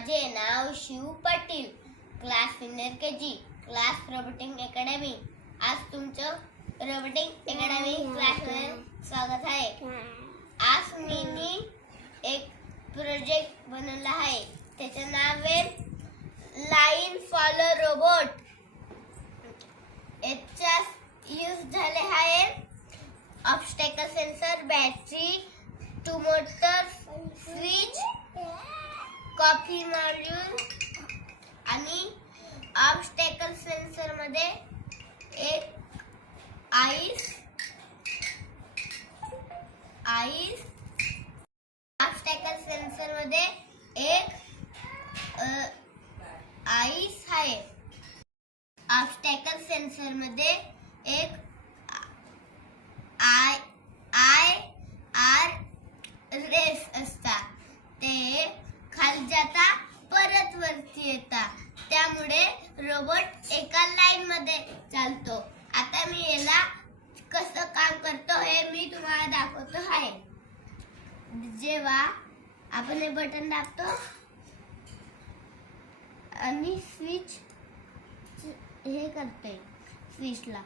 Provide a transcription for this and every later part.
माझे नाव Shiv Patil, class senior KG, class robotic academy. आज तुमचं रोबोटिक अकॅडमी क्लासमध्ये स्वागत आहे. आज मी एक प्रोजेक्ट बनवला आहे. त्याचं नाव आहे लाईन फॉलो रोबोट. याचा यूज झाले आहे obstacle sensor, battery, 2 Motors, switch, coffee module आणि ऑब्स्टॅकल सेन्सर मध्ये एक आईस ऑब्स्टॅकल सेन्सर मध्ये एक आईस आहे. ऑब्स्टॅकल सेन्सर मध्ये एक रेस असतात. ते खाली जाता परत वरती येता. त्यामुळे रोबोट एका लाईन मध्ये चालतो. आता मी याला कसं काम करतो हे मी तुम्हाला दाखवतो आहे. जेव्हा आपण हे बटन दाबतो आणि स्विच हे करते स्विचला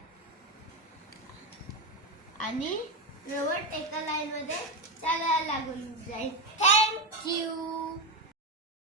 आणि रोबोट एका लाईन मध्ये चालायला लागून जाईल. Thank you.